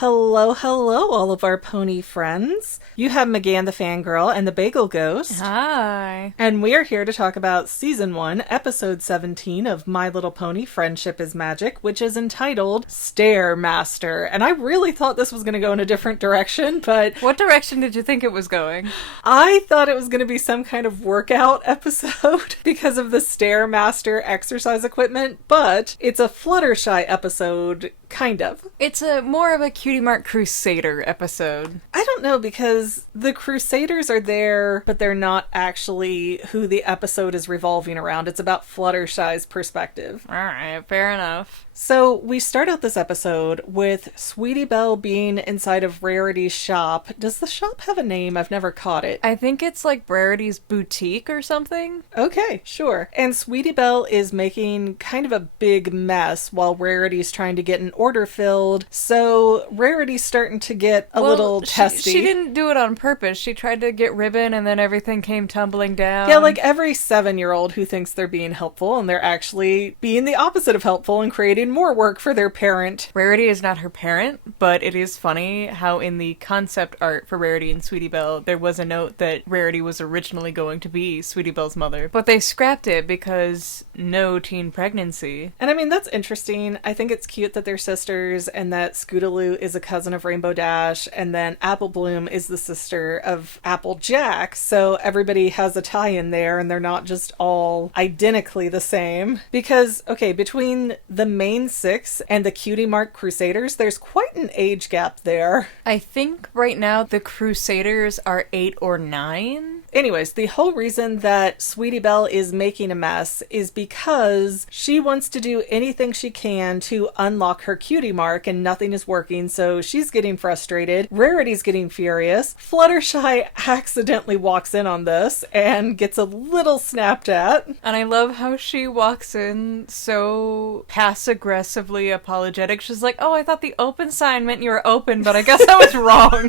Hello, hello, all of our pony friends. You have McGann the Fangirl and the Bagel Ghost. Hi. And we are here to talk about Season 1, Episode 17 of My Little Pony Friendship is Magic, which is entitled Stairmaster. And I really thought this was going to go in a different direction, but... What direction did you think it was going? I thought it was going to be some kind of workout episode because of the Stairmaster exercise equipment, but it's a Fluttershy episode, kind of. It's more of a Cutie Mark Crusader episode. I don't know, because the Crusaders are there, but they're not actually who the episode is revolving around. It's about Fluttershy's perspective. Alright, fair enough. So we start out this episode with Sweetie Belle being inside of Rarity's shop. Does the shop have a name? I've never caught it. I think it's like Rarity's boutique or something. Okay, sure. And Sweetie Belle is making kind of a big mess while Rarity's trying to get an order filled. So Rarity's starting to get a little testy. She didn't do it on purpose. She tried to get ribbon and then everything came tumbling down. Yeah, like every 7-year-old who thinks they're being helpful and they're actually being the opposite of helpful and creating more work for their parent. Rarity is not her parent, but it is funny how in the concept art for Rarity and Sweetie Belle, there was a note that Rarity was originally going to be Sweetie Belle's mother, but they scrapped it because no teen pregnancy. And I mean, that's interesting. I think it's cute that they're sisters and that Scootaloo is a cousin of Rainbow Dash and then Apple Bloom is the sister of Applejack, so everybody has a tie-in there and they're not just all identically the same. Because, okay, between the main six and the Cutie Mark Crusaders, there's quite an age gap there. I think right now the Crusaders are 8 or 9. Anyways, the whole reason that Sweetie Belle is making a mess is because she wants to do anything she can to unlock her cutie mark and nothing is working, so she's getting frustrated. Rarity's getting furious. Fluttershy accidentally walks in on this and gets a little snapped at. And I love how she walks in so passive-aggressively apologetic. She's like, oh, I thought the open sign meant you were open, but I guess I was wrong.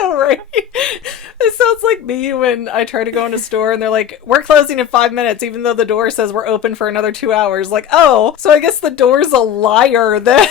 No, right? It sounds like me when I try to go in a store and they're like, we're closing in 5 minutes, even though the door says we're open for another 2 hours. Like, oh, so I guess the door's a liar then.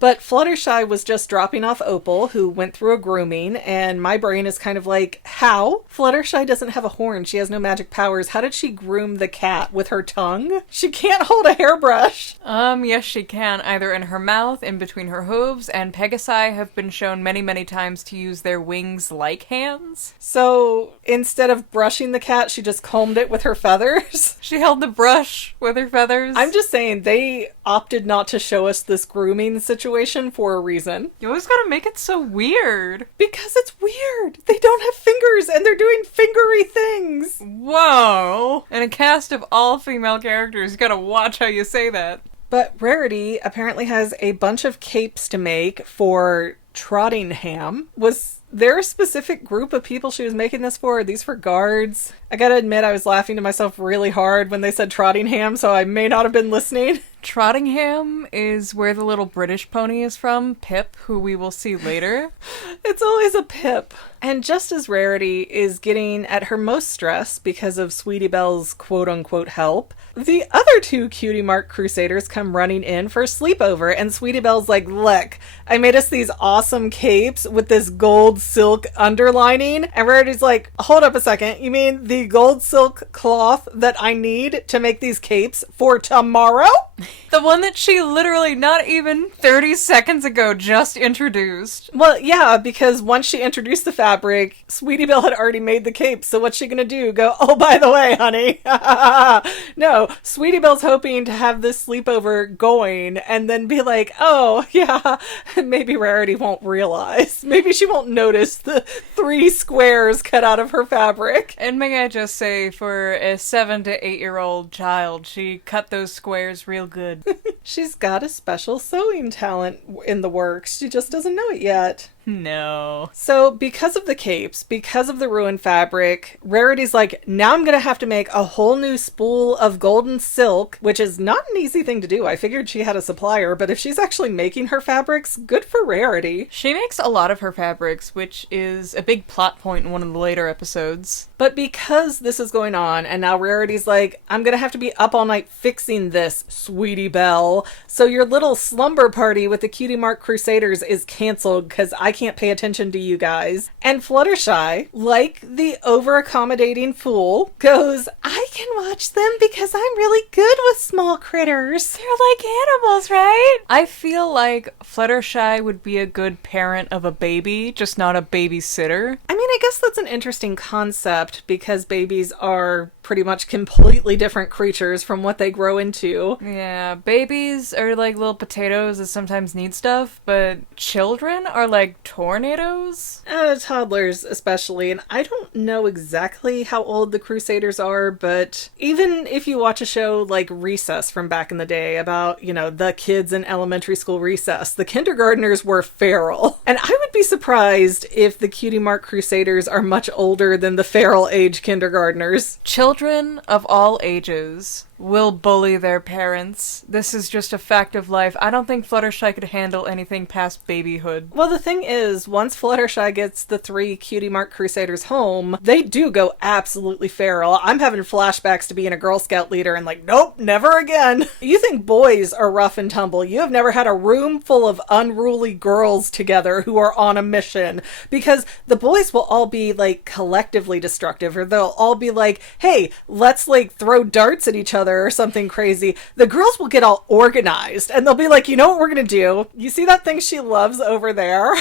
But Fluttershy was just dropping off Opal, who went through a grooming, and my brain is kind of like, how? Fluttershy doesn't have a horn. She has no magic powers. How did she groom the cat? With her tongue? She can't hold a hairbrush. Yes, she can, either in her mouth, in between her hooves, and Pegasi have been shown many, many times to use their wings like hands. So instead of brushing the cat, she just combed it with her feathers? She held the brush with her feathers. I'm just saying, they opted not to show us this grooming situation for a reason. You always gotta make it so weird. Because it's weird. They don't have fingers and they're doing fingery things. Whoa. In a cast of all female characters, you gotta watch how you say that. But Rarity apparently has a bunch of capes to make for Trottingham. Was there a specific group of people she was making this for? Are these for guards? I gotta admit, I was laughing to myself really hard when they said Trottingham, so I may not have been listening. Trottingham is where the little British pony is from, Pip, who we will see later. It's always a Pip. And just as Rarity is getting at her most stress because of Sweetie Belle's quote-unquote help, the other two Cutie Mark Crusaders come running in for a sleepover, and Sweetie Belle's like, look, I made us these awesome capes with this gold silk underlining, and Rarity's like, hold up a second, you mean the gold silk cloth that I need to make these capes for tomorrow? The one that she literally not even 30 seconds ago just introduced. Well, yeah, because once she introduced the fabric, Sweetie Belle had already made the cape, so what's she gonna do? Go, oh, by the way, honey. No, Sweetie Belle's hoping to have this sleepover going and then be like, oh, yeah, maybe Rarity won't realize. Maybe she won't notice the 3 squares cut out of her fabric. And may I just say, for a 7 to 8-year-old child, she cut those squares real good. She's got a special sewing talent in the works. She just doesn't know it yet. No. So because of the capes, because of the ruined fabric, Rarity's like, now I'm gonna have to make a whole new spool of golden silk, which is not an easy thing to do. I figured she had a supplier, but if she's actually making her fabrics, good for Rarity. She makes a lot of her fabrics, which is a big plot point in one of the later episodes. But because this is going on, and now Rarity's like, I'm gonna have to be up all night fixing this, Sweetie Belle. So your little slumber party with the Cutie Mark Crusaders is canceled because I can't pay attention to you guys. And Fluttershy, like the over-accommodating fool, goes, I can watch them because I'm really good with small critters. They're like animals, right? I feel like Fluttershy would be a good parent of a baby, just not a babysitter. I mean, I guess that's an interesting concept because babies are pretty much completely different creatures from what they grow into. Yeah, babies are like little potatoes that sometimes need stuff, but children are like tornadoes? Toddlers especially, and I don't know exactly how old the Crusaders are, but even if you watch a show like Recess from back in the day about, you know, the kids in elementary school recess, the kindergartners were feral. And I would be surprised if the Cutie Mark Crusaders are much older than the feral age kindergartners. Children of all ages will bully their parents. This is just a fact of life. I don't think Fluttershy could handle anything past babyhood. Well, the thing is, once Fluttershy gets the 3 Cutie Mark Crusaders home, they do go absolutely feral. I'm having flashbacks to being a Girl Scout leader and like, nope, never again. You think boys are rough and tumble. You have never had a room full of unruly girls together who are on a mission, because the boys will all be like collectively destructive, or they'll all be like, hey, let's like throw darts at each other or something crazy. The girls will get all organized and they'll be like, you know what we're gonna do? You see that thing she loves over there?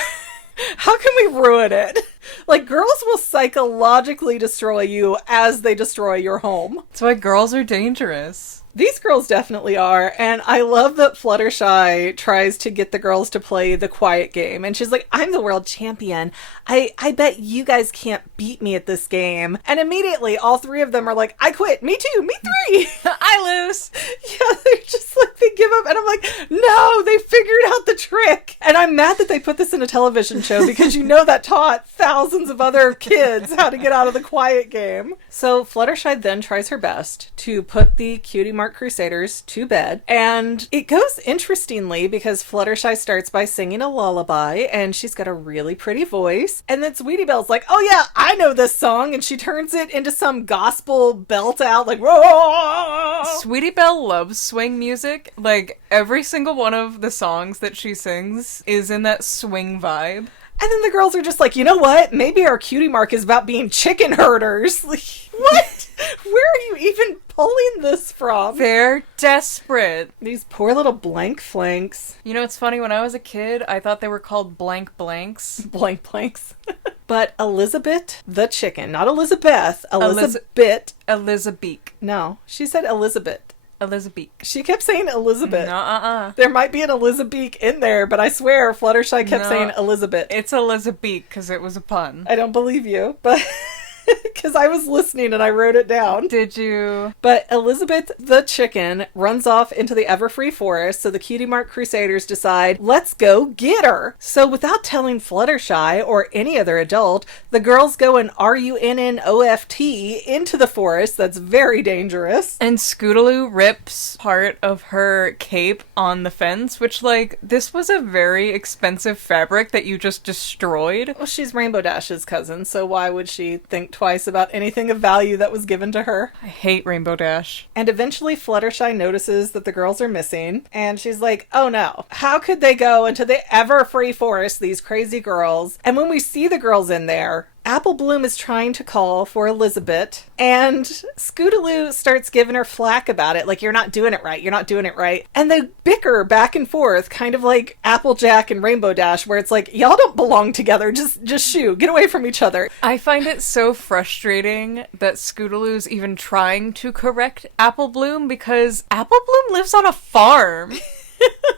How can we ruin it? Like, girls will psychologically destroy you as they destroy your home. That's why girls are dangerous. These girls definitely are, and I love that Fluttershy tries to get the girls to play the quiet game, and she's like, I'm the world champion. I bet you guys can't beat me at this game. And immediately, all 3 of them are like, I quit. Me too. Me 3. I lose. Yeah, they're just like, they give up, and I'm like, no, they figured out the trick. And I'm mad that they put this in a television show, because you know that taught thousands of other kids how to get out of the quiet game. So Fluttershy then tries her best to put the Cutie Mark Crusaders to bed, and it goes interestingly because Fluttershy starts by singing a lullaby, and she's got a really pretty voice, and then Sweetie Belle's like, oh yeah, I know this song, and she turns it into some gospel belt out, like, whoa! Sweetie Belle loves swing music. Like, every single one of the songs that she sings is in that swing vibe. And then the girls are just like, you know what? Maybe our Cutie Mark is about being chicken herders. Like, what? Where are you even pulling this from? They're desperate. These poor little blank flanks. You know, it's funny, when I was a kid, I thought they were called blank blanks. Blank blanks. But Elizabeth the chicken, not Elizabeth, Elizabeth. Elizabeth. No, she said Elizabeth. Elizabeth. She kept saying Elizabeth. No, There might be an Elizabeth in there, but I swear Fluttershy kept saying Elizabeth. It's Elizabeth because it was a pun. I don't believe you, but because I was listening and I wrote it down. Did you? But Elizabeth the chicken runs off into the Everfree forest, so the Cutie Mark Crusaders decide, let's go get her. So without telling Fluttershy or any other adult, the girls go and RUNNOFT into the forest that's very dangerous. And Scootaloo rips part of her cape on the fence, which, like, this was a very expensive fabric that you just destroyed. Well, she's Rainbow Dash's cousin, so why would she think twice about anything of value that was given to her? I hate Rainbow Dash. And eventually Fluttershy notices that the girls are missing, and she's like, oh no, how could they go into the Everfree forest, these crazy girls? And when we see the girls in there, Apple Bloom is trying to call for Elizabeth, and Scootaloo starts giving her flack about it, like, you're not doing it right, you're not doing it right. And they bicker back and forth, kind of like Applejack and Rainbow Dash, where it's like, y'all don't belong together, just shoo, get away from each other. I find it so frustrating that Scootaloo's even trying to correct Apple Bloom, because Apple Bloom lives on a farm.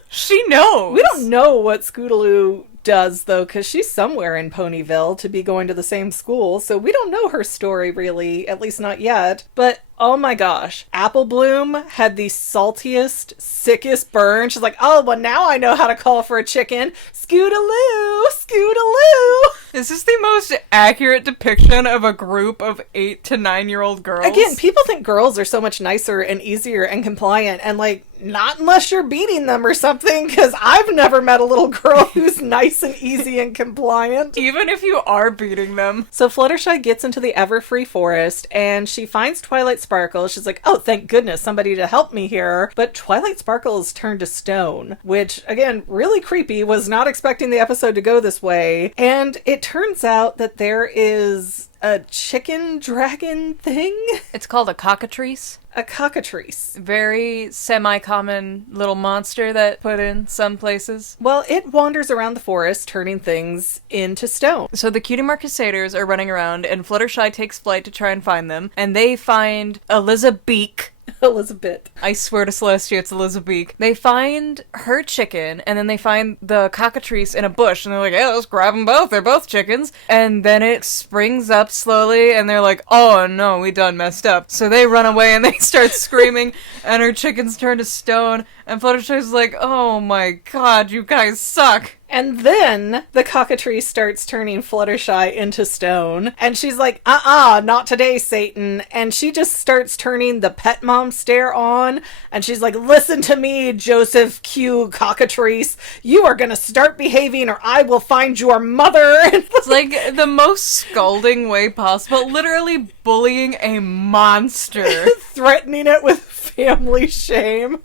She knows. We don't know what Scootaloo does, though, because she's somewhere in Ponyville to be going to the same school, so we don't know her story, really, at least not yet. But oh my gosh, Apple Bloom had the saltiest, sickest burn. She's like, oh, well, now I know how to call for a chicken. Scootaloo, scootaloo. Is this the most accurate depiction of a group of 8 to 9-year-old girls? Again, people think girls are so much nicer and easier and compliant, and like, not unless you're beating them or something, because I've never met a little girl who's nice and easy and compliant. Even if you are beating them. So Fluttershy gets into the Everfree Forest, and she finds Twilight Sparkle. She's like, oh, thank goodness, somebody to help me here. But Twilight Sparkle is turned to stone, which, again, really creepy. Was not expecting the episode to go this way. And it turns out that there is a chicken dragon thing? It's called a cockatrice. A cockatrice. Very semi-common little monster that put in some places. Well, it wanders around the forest, turning things into stone. So the Cutie Mark Crusaders are running around, and Fluttershy takes flight to try and find them, and they find Elizabeth. Elizabeth. I swear to Celestia, it's Elizabeth. They find her chicken, and then they find the cockatrice in a bush, and they're like, yeah, let's grab them both. They're both chickens. And then it springs up slowly, and they're like, oh no, we done messed up. So they run away, and they start screaming, and her chickens turn to stone, and Fluttershy's like, oh my god, you guys suck. And then the cockatrice starts turning Fluttershy into stone. And she's like, not today, Satan. And she just starts turning the pet mom stare on. And she's like, listen to me, Joseph Q. Cockatrice. You are going to start behaving or I will find your mother. It's like the most scalding way possible. Literally bullying a monster. Threatening it with family shame.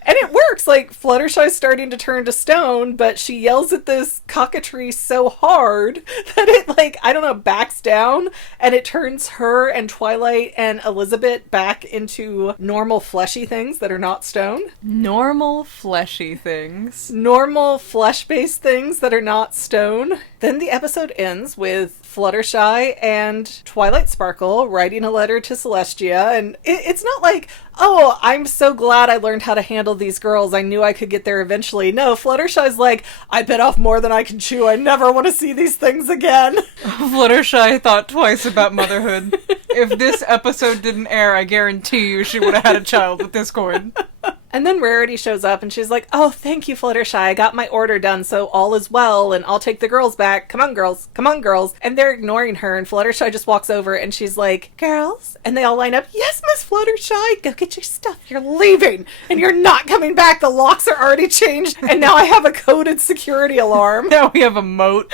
And it works. Like, Fluttershy's starting to turn to stone, but she yells at this cockatrice so hard that it, like, I don't know, backs down, and it turns her and Twilight and Elizabeth back into normal fleshy things that are not stone. Normal fleshy things. Normal flesh-based things that are not stone. Then the episode ends with Fluttershy and Twilight Sparkle writing a letter to Celestia, and it's not like, oh, I'm so glad I learned how to handle these girls. I knew I could get there eventually. No, Fluttershy's like, I bit off more than I can chew. I never want to see these things again. Fluttershy thought twice about motherhood. If this episode didn't air, I guarantee you she would have had a child with Discord. And then Rarity shows up and she's like, oh, thank you, Fluttershy. I got my order done, so all is well, and I'll take the girls back. Come on, girls. Come on, girls. And they're ignoring her, and Fluttershy just walks over and she's like, girls? And they all line up, yes, Miss Fluttershy, go get your stuff. You're leaving, and you're not coming back. The locks are already changed, and now I have a coded security alarm. Now we have a moat.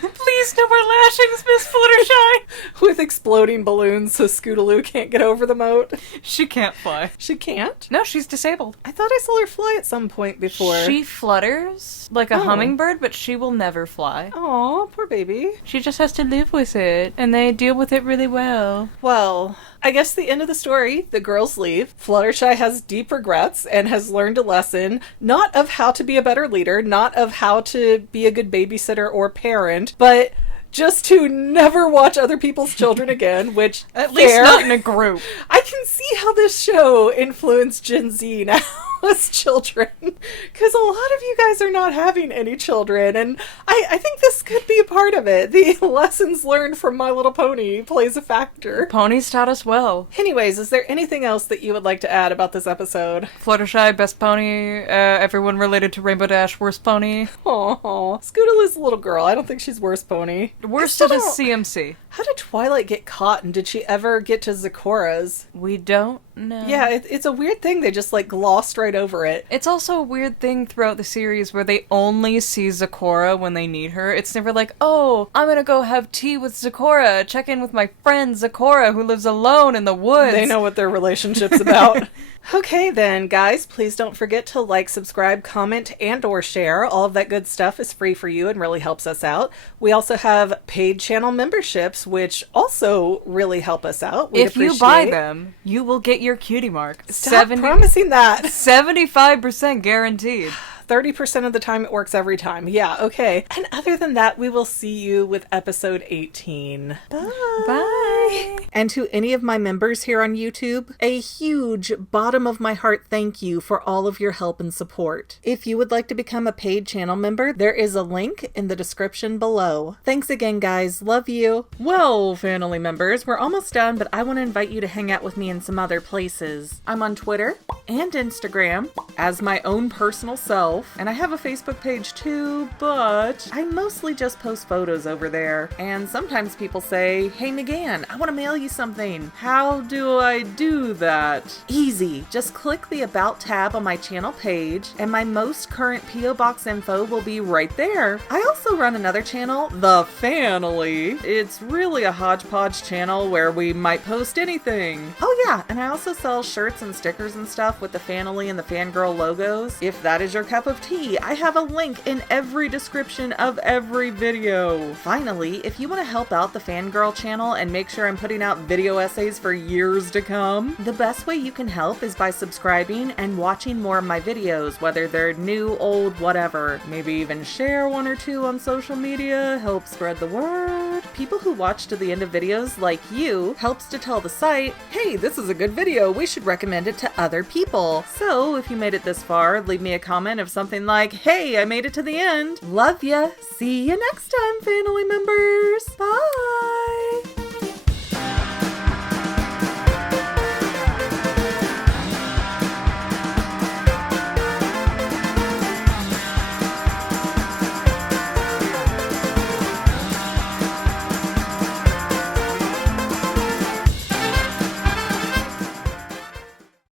Please, no more lashings, Miss Fluttershy! With exploding balloons so Scootaloo can't get over the moat. She can't fly. She can't? No, she's disabled. I thought I saw her fly at some point before. She flutters like a hummingbird, but she will never fly. Aw, poor baby. She just has to live with it, and they deal with it really well. Well, I guess the end of the story, the girls leave. Fluttershy has deep regrets and has learned a lesson, not of how to be a better leader, not of how to be a good babysitter or parent, but just to never watch other people's children again, which, at least not in a group. I can see how this show influenced Gen Z now as children, because a lot of you guys are not having any children, and I think this could be a part of it. The lessons learned from My Little Pony plays a factor. Ponies taught us well. Anyways, is there anything else that you would like to add about this episode? Fluttershy, best pony, everyone related to Rainbow Dash, worst pony. Aww. Scootaloo's a little girl. I don't think she's worst pony. Worst of the CMC. How did Twilight get caught, and did she ever get to Zeccora's? We don't know. Yeah, it's a weird thing. They just, like, glossed right over it. It's also a weird thing throughout the series where they only see Zeccora when they need her. It's never like, oh, I'm gonna go have tea with Zeccora, check in with my friend Zeccora who lives alone in the woods. They know what their relationship's about. Okay then, guys, please don't forget to like, subscribe, comment, and or share. All of that good stuff is free for you and really helps us out. We also have paid channel memberships, which also really help us out. If you buy them, you will get your cutie mark. Stop promising that. 75% guaranteed. 30% of the time it works every time. Yeah, okay. And other than that, we will see you with episode 18. Bye. Bye. And to any of my members here on YouTube, a huge bottom of my heart thank you for all of your help and support. If you would like to become a paid channel member, there is a link in the description below. Thanks again, guys. Love you. Well, family members, we're almost done, but I want to invite you to hang out with me in some other places. I'm on Twitter and Instagram as my own personal self, and I have a Facebook page too, but I mostly just post photos over there. And sometimes people say, "Hey McGann, I want to mail you something. How do I do that?" Easy. Just click the About tab on my channel page, and my most current P.O. Box info will be right there. I also run another channel, The Family. It's really a hodgepodge channel where we might post anything. Oh yeah, and I also sell shirts and stickers and stuff with the Family and the Fangirl logos. If that is your cup of tea, I have a link in every description of every video. Finally, if you want to help out the Fangirl channel and make sure I'm putting out video essays for years to come, the best way you can help is by subscribing and watching more of my videos, whether they're new, old, whatever. Maybe even share one or two on social media, help spread the word. People who watch to the end of videos, like you, helps to tell the site, hey, this is a good video, we should recommend it to other people. So if you made it this far, leave me a comment of something like, hey, I made it to the end. Love ya. See you next time, family members. Bye.